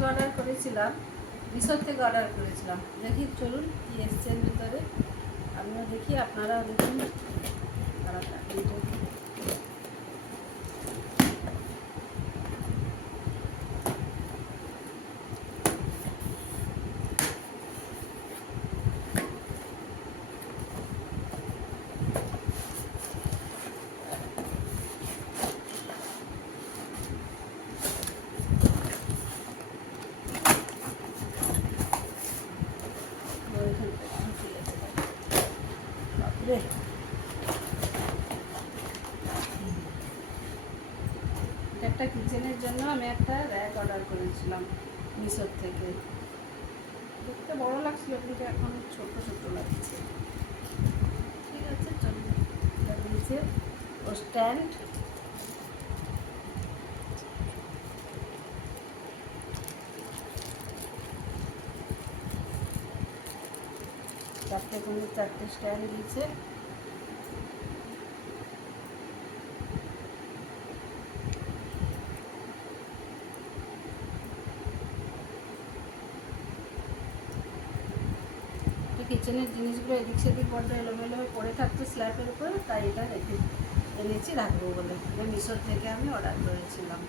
Parcel order করেছিলাম, মিশোর থেকে order করেছিলাম। দেখি চলুন কি এসছে ভিতরে, আমিও দেখি আপনারাও দেখুন। একটা কিচেনের জন্য আমি একটা র্যাক অর্ডার করেছিলাম মিশোর থেকে। দেখতে বড় লাগছিল কিন্তু এখন ছোট ছোট লাগছে। ঠিক আছে, চলুন। এটা দিয়েছে ও স্ট্যান্ড। চারটে স্ট্যান্ড দিয়েছে। কিচেনের জিনিসগুলো এদিক সেদিক বড্ড এলোমেলো হয়ে পড়ে থাকতো স্ল্যাবের উপরে, তাই এটা রেখে এনেছি রাখবো বলে। মিশোর থেকে আমি অর্ডার করেছিলাম।